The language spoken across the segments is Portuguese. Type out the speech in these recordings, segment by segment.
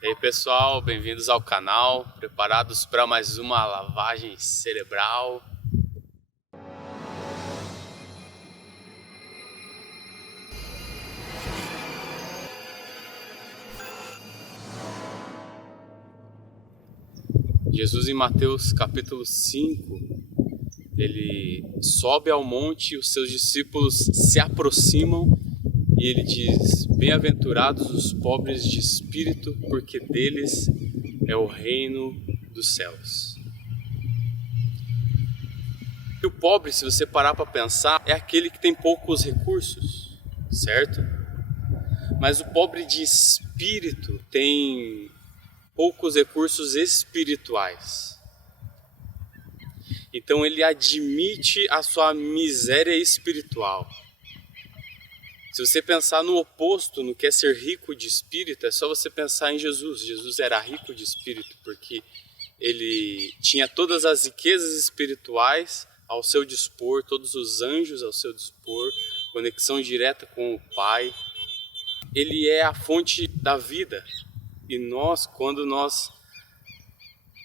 E aí pessoal, bem-vindos ao canal, preparados para mais uma lavagem cerebral. Jesus em Mateus capítulo 5, ele sobe ao monte, os seus discípulos se aproximam e ele diz: bem-aventurados os pobres de espírito, porque deles é o reino dos céus. E o pobre, se você parar para pensar, é aquele que tem poucos recursos, certo? Mas o pobre de espírito tem poucos recursos espirituais. Então ele admite a sua miséria espiritual. Se você pensar no oposto, no que é ser rico de espírito, é só você pensar em Jesus. Jesus era rico de espírito porque ele tinha todas as riquezas espirituais ao seu dispor, todos os anjos ao seu dispor, conexão direta com o Pai. Ele é a fonte da vida. E nós, quando nós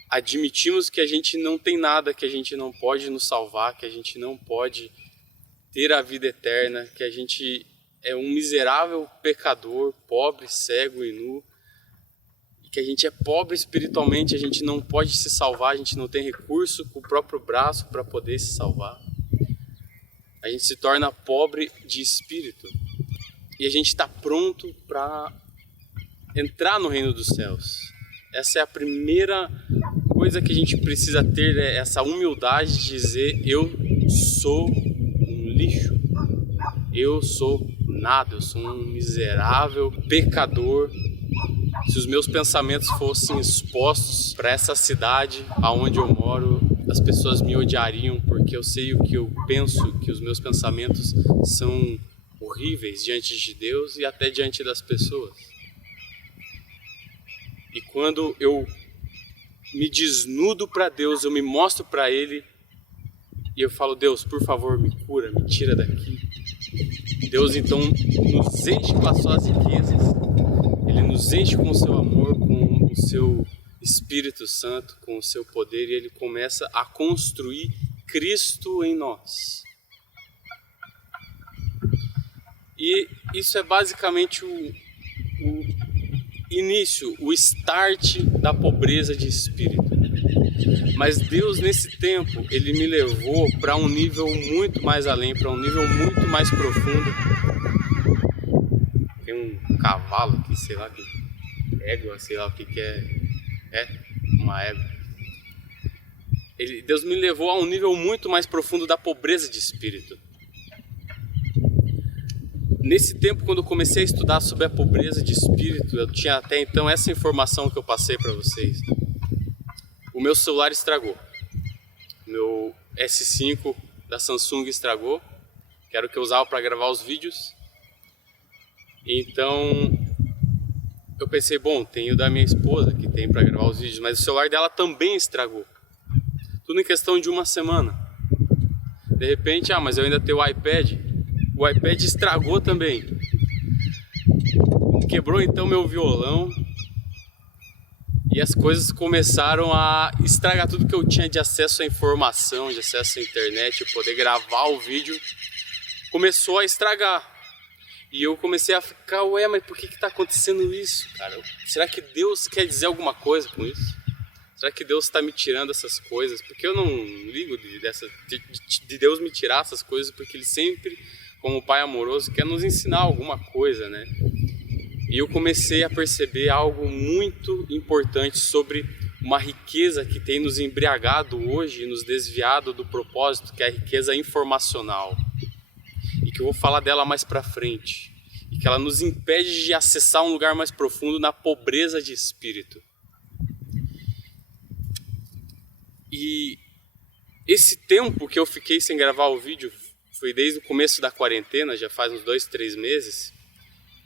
admitimos que a gente não tem nada, que a gente não pode nos salvar, que a gente não pode ter a vida eterna, que a gente é um miserável pecador, pobre, cego e nu, e que a gente é pobre espiritualmente, a gente não pode se salvar, a gente não tem recurso com o próprio braço para poder se salvar. A gente se torna pobre de espírito e a gente está pronto para entrar no reino dos céus. Essa é a primeira coisa que a gente precisa ter, é essa humildade de dizer: eu sou um lixo, eu sou nada, eu sou um miserável pecador. Se os meus pensamentos fossem expostos para essa cidade aonde eu moro, as pessoas me odiariam, porque eu sei o que eu penso, que os meus pensamentos são horríveis diante de Deus e até diante das pessoas. E quando eu me desnudo para Deus, eu me mostro para Ele e eu falo: Deus, por favor, me cura, me tira daqui. Deus então nos enche com as suas riquezas, Ele nos enche com o seu amor, com o seu Espírito Santo, com o seu poder, e Ele começa a construir Cristo em nós. E isso é basicamente o início, o start da pobreza de espírito. Mas Deus, nesse tempo, Ele me levou para um nível muito mais além, para um nível muito mais profundo. Tem um cavalo aqui, sei lá, que égua, sei lá o que é. É uma égua. Deus me levou a um nível muito mais profundo da pobreza de espírito. Nesse tempo, quando eu comecei a estudar sobre a pobreza de espírito, eu tinha até então essa informação que eu passei para vocês. O meu celular estragou. Meu S5 da Samsung estragou, que era o que eu usava para gravar os vídeos. Então eu pensei, bom, tem o da minha esposa que tem para gravar os vídeos, mas o celular dela também estragou. Tudo em questão de uma semana. De repente, mas eu ainda tenho o iPad. O iPad estragou também. Quebrou então meu violão. E as coisas começaram a estragar tudo que eu tinha de acesso à informação, de acesso à internet, poder gravar o vídeo. Começou a estragar. E eu comecei a ficar, mas por que está acontecendo isso, cara? Será que Deus quer dizer alguma coisa com isso? Será que Deus está me tirando essas coisas? Porque eu não ligo de Deus me tirar essas coisas, porque Ele sempre, como Pai amoroso, quer nos ensinar alguma coisa, né? E eu comecei a perceber algo muito importante sobre uma riqueza que tem nos embriagado hoje e nos desviado do propósito, que é a riqueza informacional. E que eu vou falar dela mais pra frente. E que ela nos impede de acessar um lugar mais profundo na pobreza de espírito. E esse tempo que eu fiquei sem gravar o vídeo foi desde o começo da quarentena, já faz uns 2, 3 meses.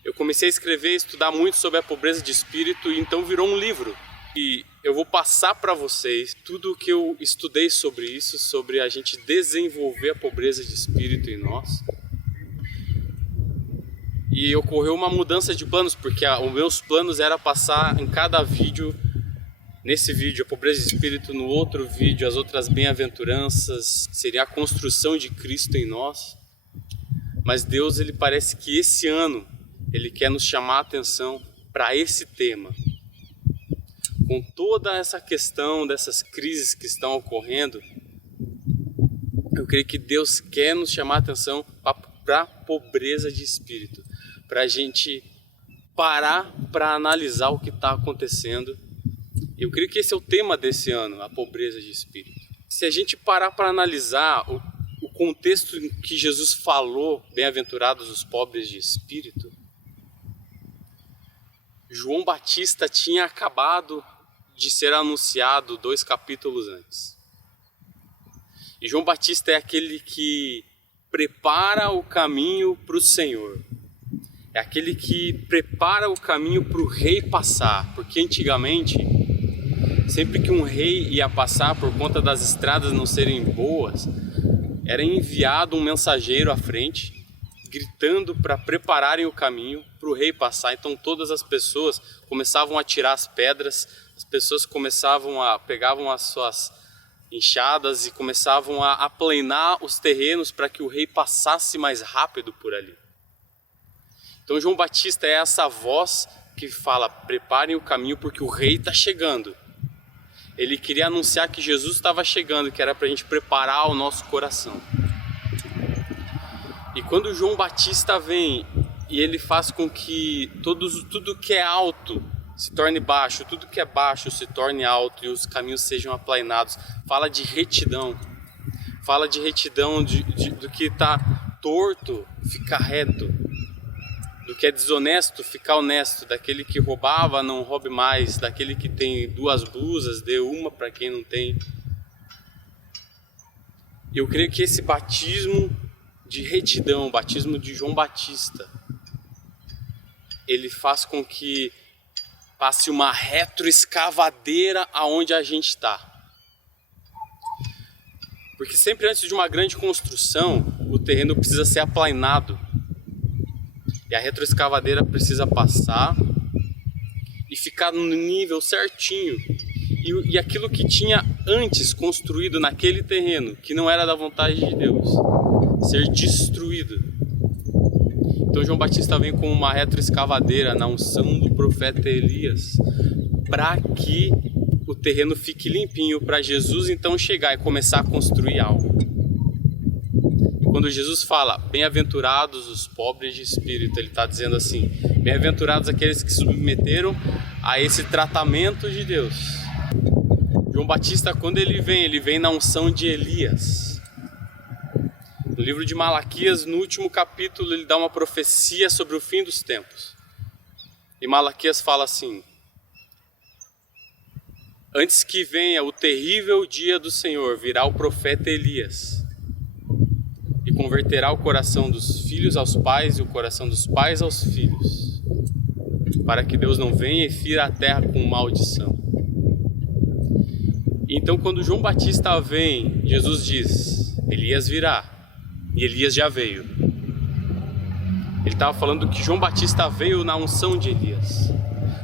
Eu comecei a escrever e estudar muito sobre a pobreza de espírito e então virou um livro. E eu vou passar para vocês tudo o que eu estudei sobre isso, sobre a gente desenvolver a pobreza de espírito em nós. E ocorreu uma mudança de planos, porque os meus planos era passar em cada vídeo, nesse vídeo a pobreza de espírito, no outro vídeo as outras bem-aventuranças, seria a construção de Cristo em nós. Mas Deus, ele parece que esse ano ele quer nos chamar a atenção para esse tema. Com toda essa questão dessas crises que estão ocorrendo, eu creio que Deus quer nos chamar a atenção para a pobreza de espírito, para a gente parar para analisar o que está acontecendo. Eu creio que esse é o tema desse ano, a pobreza de espírito. Se a gente parar para analisar o contexto em que Jesus falou, bem-aventurados os pobres de espírito, João Batista tinha acabado de ser anunciado 2 capítulos antes. E João Batista é aquele que prepara o caminho para o Senhor. É aquele que prepara o caminho para o rei passar. Porque antigamente, sempre que um rei ia passar por conta das estradas não serem boas, era enviado um mensageiro à frente, gritando para prepararem o caminho para o rei passar. Então todas as pessoas começavam a tirar as pedras, as pessoas pegavam as suas enxadas e começavam a aplanar os terrenos para que o rei passasse mais rápido por ali. Então João Batista é essa voz que fala: preparem o caminho porque o rei está chegando. Ele queria anunciar que Jesus estava chegando, que era para a gente preparar o nosso coração. E quando João Batista vem e ele faz com que tudo que é alto se torne baixo, tudo que é baixo se torne alto e os caminhos sejam aplainados, fala de retidão. Fala de retidão, do que está torto ficar reto, do que é desonesto ficar honesto, daquele que roubava não roube mais, daquele que tem 2 blusas dê uma para quem não tem. Eu creio que esse batismo de retidão, o batismo de João Batista, ele faz com que passe uma retroescavadeira aonde a gente está. Porque sempre antes de uma grande construção, o terreno precisa ser aplainado. E a retroescavadeira precisa passar e ficar no nível certinho. E aquilo que tinha antes construído naquele terreno, que não era da vontade de Deus, ser destruído. Então João Batista vem com uma retroescavadeira na unção do profeta Elias, para que o terreno fique limpinho, para Jesus então chegar e começar a construir algo. Quando Jesus fala, bem-aventurados os pobres de espírito, ele está dizendo assim, bem-aventurados aqueles que se submeteram a esse tratamento de Deus. João Batista, quando ele vem na unção de Elias. No livro de Malaquias, no último capítulo, ele dá uma profecia sobre o fim dos tempos. E Malaquias fala assim, antes que venha o terrível dia do Senhor, virá o profeta Elias e converterá o coração dos filhos aos pais e o coração dos pais aos filhos, para que Deus não venha e fira a terra com maldição. Então quando João Batista vem, Jesus diz, Elias virá, e Elias já veio. Ele estava falando que João Batista veio na unção de Elias.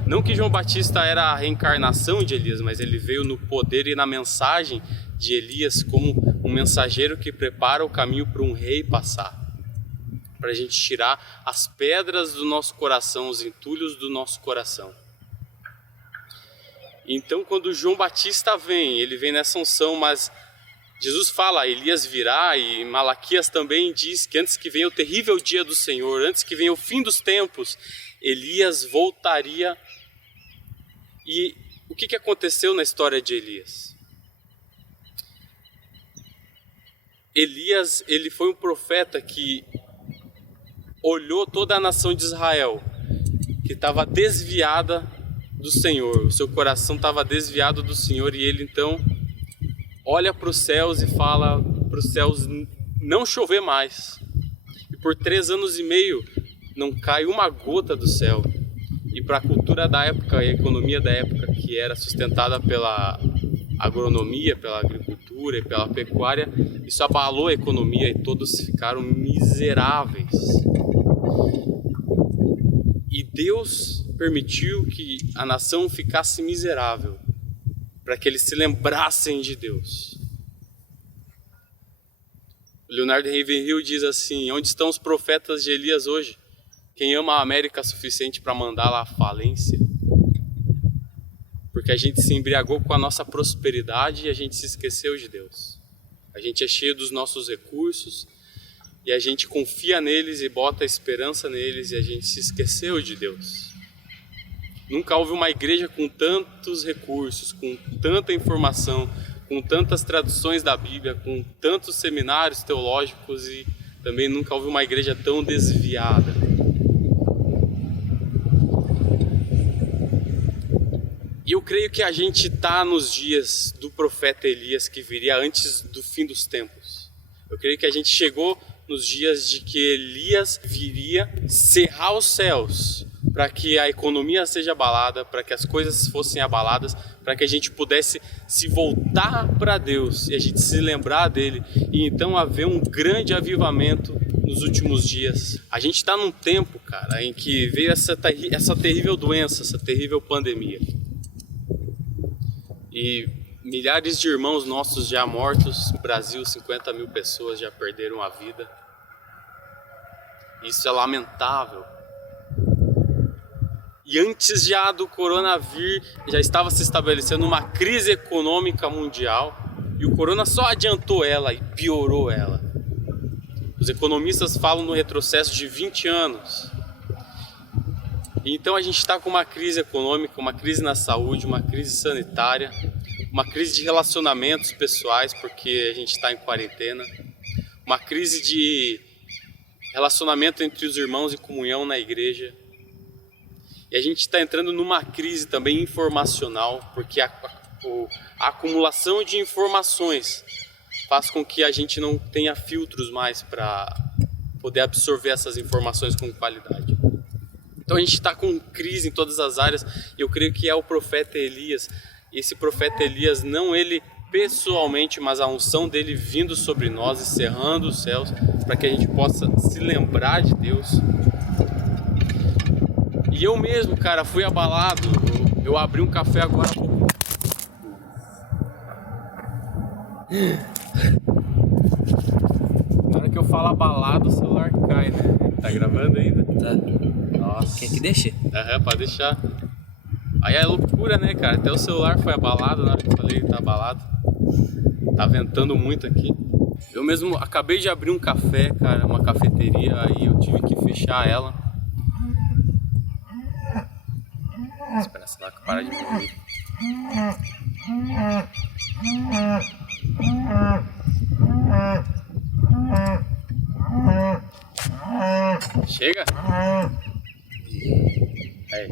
Não que João Batista era a reencarnação de Elias, mas ele veio no poder e na mensagem de Elias como um mensageiro que prepara o caminho para um rei passar. Para a gente tirar as pedras do nosso coração, os entulhos do nosso coração. Então quando João Batista vem, ele vem nessa unção, mas Jesus fala, Elias virá, e Malaquias também diz que antes que venha o terrível dia do Senhor, antes que venha o fim dos tempos, Elias voltaria. E o que aconteceu na história de Elias? Elias, ele foi um profeta que olhou toda a nação de Israel, que estava desviada do Senhor, o seu coração estava desviado do Senhor, e ele então olha para os céus e fala para os céus não chover mais. E por 3 anos e meio não cai uma gota do céu. E para a cultura da época e a economia da época, que era sustentada pela agronomia, pela agricultura e pela pecuária, isso abalou a economia e todos ficaram miseráveis. E Deus permitiu que a nação ficasse miserável, para que eles se lembrassem de Deus. O Leonardo Ravenhill diz assim: onde estão os profetas de Elias hoje? Quem ama a América o suficiente para mandá-la à falência? Porque a gente se embriagou com a nossa prosperidade e a gente se esqueceu de Deus. A gente é cheio dos nossos recursos e a gente confia neles e bota a esperança neles e a gente se esqueceu de Deus. Nunca houve uma igreja com tantos recursos, com tanta informação, com tantas traduções da Bíblia, com tantos seminários teológicos, e também nunca houve uma igreja tão desviada. E eu creio que a gente está nos dias do profeta Elias, que viria antes do fim dos tempos. Eu creio que a gente chegou nos dias de que Elias viria cerrar os céus, para que a economia seja abalada, para que as coisas fossem abaladas, para que a gente pudesse se voltar para Deus e a gente se lembrar dele, e então haver um grande avivamento nos últimos dias. A gente está num tempo, cara, em que veio essa terrível doença, essa terrível pandemia. E milhares de irmãos nossos já mortos. No Brasil, 50 mil pessoas já perderam a vida. Isso é lamentável. E antes já do coronavírus, já estava se estabelecendo uma crise econômica mundial. E o corona só adiantou ela e piorou ela. Os economistas falam no retrocesso de 20 anos. E então a gente está com uma crise econômica, uma crise na saúde, uma crise sanitária, uma crise de relacionamentos pessoais, porque a gente está em quarentena, uma crise de relacionamento entre os irmãos e comunhão na igreja. E a gente está entrando numa crise também informacional, porque a acumulação de informações faz com que a gente não tenha filtros mais para poder absorver essas informações com qualidade. Então a gente está com crise em todas as áreas, e eu creio que é o profeta Elias. E esse profeta Elias, não ele pessoalmente, mas a unção dele vindo sobre nós e cerrando os céus, para que a gente possa se lembrar de Deus. E eu mesmo, cara, fui abalado. Eu abri um café agora há pouco. Na hora que eu falo abalado, o celular cai, né? Tá gravando ainda? Tá. Nossa. Quer que deixe? Pode deixar. Aí é loucura, né, cara? Até o celular foi abalado na hora que eu falei que tá abalado. Tá ventando muito aqui. Eu mesmo acabei de abrir um café, cara, uma cafeteria, aí eu tive que fechar ela. Espera, sei lá, que para de me Chega? Aí.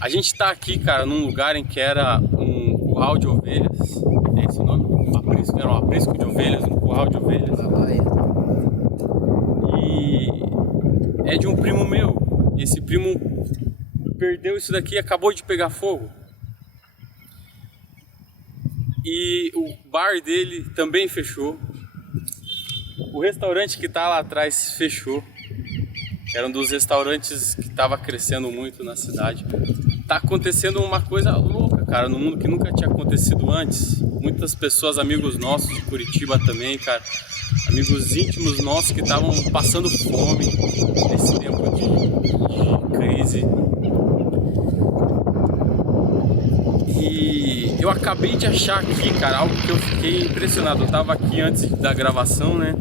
A gente tá aqui, cara, num lugar em que era um curral de ovelhas. É esse o nome? Aprisco. Era um aprisco de ovelhas, um curral de ovelhas. E é de um primo meu. E esse primo perdeu isso daqui e acabou de pegar fogo. E o bar dele também fechou. O restaurante que tá lá atrás fechou. Era um dos restaurantes que estava crescendo muito na cidade. Tá acontecendo uma coisa louca, cara, no mundo que nunca tinha acontecido antes. Muitas pessoas, amigos nossos de Curitiba também, cara, amigos íntimos nossos que estavam passando fome nesse tempo de crise. E eu acabei de achar aqui, cara, algo que eu fiquei impressionado. Eu tava aqui antes da gravação, né?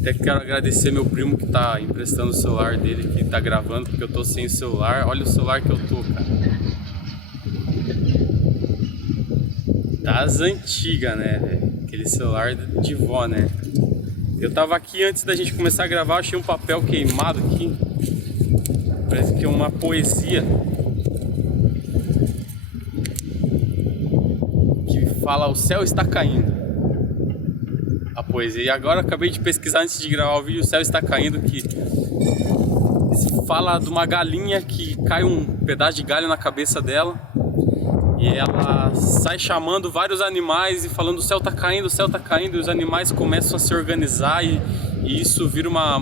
Até quero agradecer meu primo que tá emprestando o celular dele, que tá gravando, porque eu tô sem celular. Olha o celular que eu tô, cara. Das antigas, né, velho? Aquele celular de vó, né? Eu tava aqui antes da gente começar a gravar, achei um papel queimado aqui. Parece que é uma poesia. Que fala: o céu está caindo. A poesia. E agora acabei de pesquisar antes de gravar o vídeo, o céu está caindo, que fala de uma galinha que cai um pedaço de galho na cabeça dela e ela sai chamando vários animais e falando: o céu está caindo, o céu está caindo, e os animais começam a se organizar e isso vira uma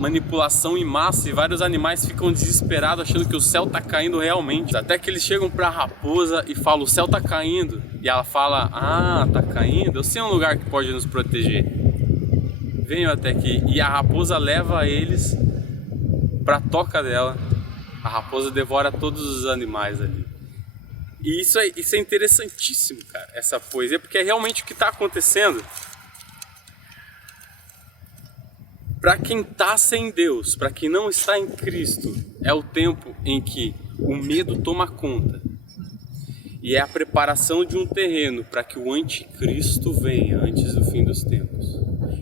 manipulação em massa e vários animais ficam desesperados achando que o céu está caindo realmente. Até que eles chegam para a raposa e falam: o céu está caindo. E ela fala: ah, está caindo? Eu sei um lugar que pode nos proteger. Venham até aqui. E a raposa leva eles para a toca dela. A raposa devora todos os animais ali. E isso é interessantíssimo, cara, essa poesia, porque é realmente o que está acontecendo. Para quem está sem Deus, para quem não está em Cristo, é o tempo em que o medo toma conta. E é a preparação de um terreno para que o anticristo venha antes do fim dos tempos.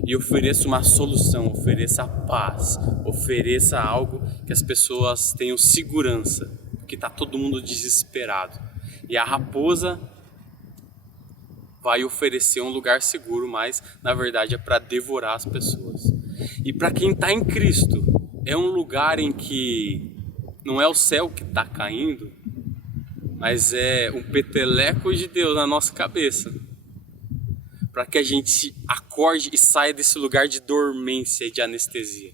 E ofereça uma solução, ofereça paz, ofereça algo que as pessoas tenham segurança, porque está todo mundo desesperado. E a raposa vai oferecer um lugar seguro, mas na verdade é para devorar as pessoas. E para quem está em Cristo, é um lugar em que não é o céu que está caindo, mas é um peteleco de Deus na nossa cabeça. Para que a gente acorde e saia desse lugar de dormência e de anestesia.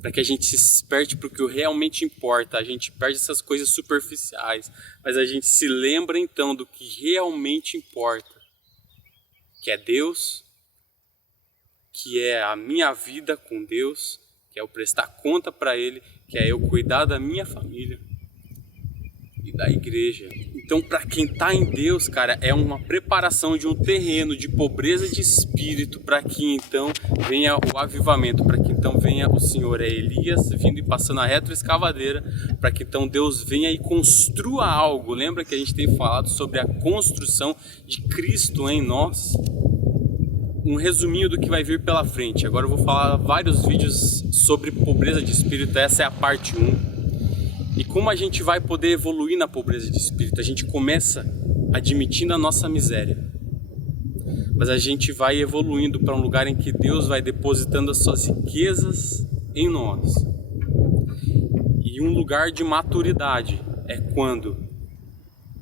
Para que a gente se desperte para o que realmente importa. A gente perde essas coisas superficiais, mas a gente se lembra então do que realmente importa, que é Deus, que é a minha vida com Deus, que é eu prestar conta para Ele, que é eu cuidar da minha família e da igreja. Então, para quem está em Deus, cara, é uma preparação de um terreno de pobreza de espírito, para que então venha o avivamento, para que então venha o Senhor, é Elias vindo e passando a retroescavadeira, para que então Deus venha e construa algo. Lembra que a gente tem falado sobre a construção de Cristo em nós? Um resuminho do que vai vir pela frente. Agora eu vou falar vários vídeos sobre pobreza de espírito, essa é a parte 1. E como a gente vai poder evoluir na pobreza de espírito? A gente começa admitindo a nossa miséria, mas a gente vai evoluindo para um lugar em que Deus vai depositando as suas riquezas em nós. E um lugar de maturidade é quando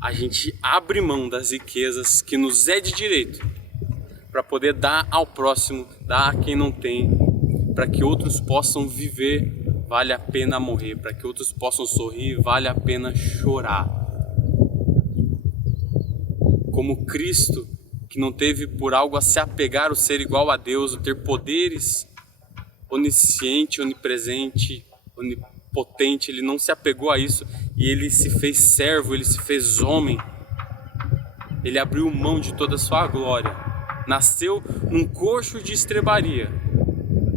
a gente abre mão das riquezas que nos é de direito, para poder dar ao próximo, dar a quem não tem, para que outros possam viver. Vale a pena morrer, para que outros possam sorrir, vale a pena chorar. Como Cristo, que não teve por algo a se apegar o ser igual a Deus, o ter poderes onisciente, onipresente, onipotente, ele não se apegou a isso e ele se fez servo, ele se fez homem. Ele abriu mão de toda a sua glória. Nasceu num coxo de estrebaria.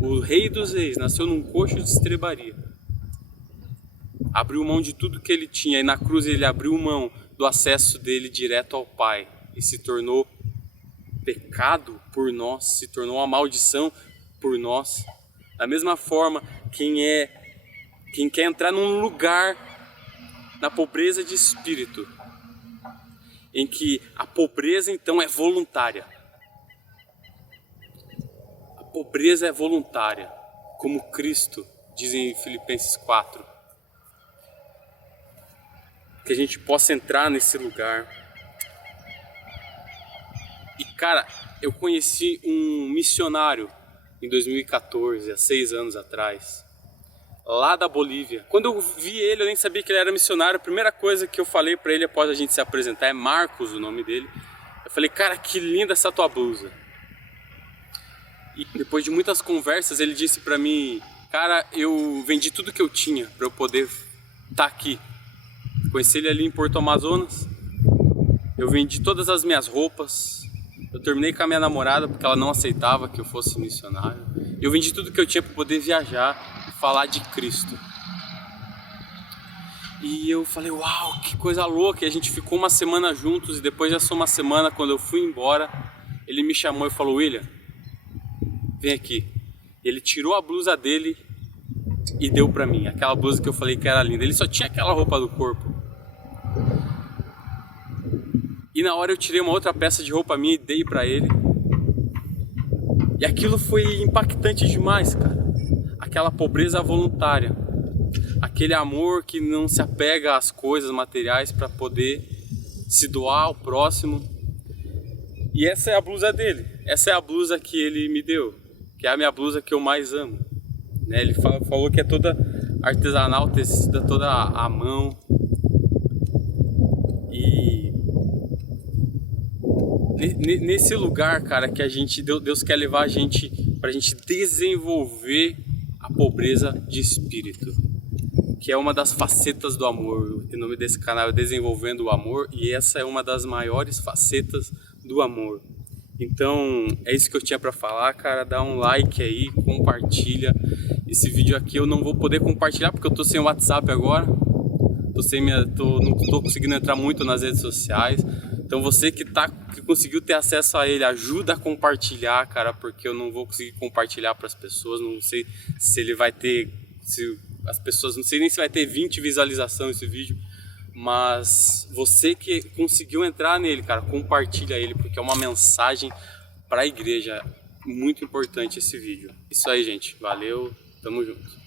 O Rei dos Reis nasceu num coxo de estrebaria. Abriu mão de tudo que ele tinha. E na cruz ele abriu mão do acesso dele direto ao Pai. E se tornou pecado por nós. Se tornou uma maldição por nós. Da mesma forma, quem quer entrar num lugar na pobreza de espírito, em que a pobreza então é voluntária. Pobreza é voluntária, como Cristo diz em Filipenses 4. Que a gente possa entrar nesse lugar. E cara, eu conheci um missionário em 2014, há 6 anos atrás, lá da Bolívia. Quando eu vi ele, eu nem sabia que ele era missionário. A primeira coisa que eu falei para ele após a gente se apresentar, é Marcos o nome dele. Eu falei: cara, que linda essa tua blusa. E depois de muitas conversas, ele disse pra mim: cara, eu vendi tudo que eu tinha pra eu poder estar aqui. Conheci ele ali em Porto Amazonas. Eu vendi todas as minhas roupas. Eu terminei com a minha namorada porque ela não aceitava que eu fosse missionário. Eu vendi tudo que eu tinha pra poder viajar e falar de Cristo. E eu falei: uau, que coisa louca. E a gente ficou uma semana juntos. E depois dessa uma semana, quando eu fui embora, ele me chamou e falou: William, vem aqui. Ele tirou a blusa dele e deu pra mim, aquela blusa que eu falei que era linda. Ele só tinha aquela roupa do corpo. E na hora eu tirei uma outra peça de roupa minha e dei pra ele. E aquilo foi impactante demais, cara. Aquela pobreza voluntária. Aquele amor que não se apega às coisas materiais para poder se doar ao próximo. E essa é a blusa dele. Essa é a blusa que ele me deu, que é a minha blusa que eu mais amo. né? Ele falou que é toda artesanal, tecida toda à mão. E nesse lugar, cara, que Deus quer levar a gente pra gente desenvolver a pobreza de espírito, que é uma das facetas do amor. O nome desse canal é Desenvolvendo o Amor, e essa é uma das maiores facetas do amor. Então é isso que eu tinha para falar, cara. Dá um like aí, compartilha. Esse vídeo aqui eu não vou poder compartilhar porque eu tô sem o WhatsApp agora. Não tô conseguindo entrar muito nas redes sociais. Então você que conseguiu ter acesso a ele, ajuda a compartilhar, cara, porque eu não vou conseguir compartilhar para as pessoas. Não sei se ele vai ter, as pessoas, não sei nem se vai ter 20 visualizações esse vídeo. Mas você que conseguiu entrar nele, cara, compartilha ele, porque é uma mensagem para a igreja. Muito importante esse vídeo. Isso aí, gente. Valeu, tamo junto.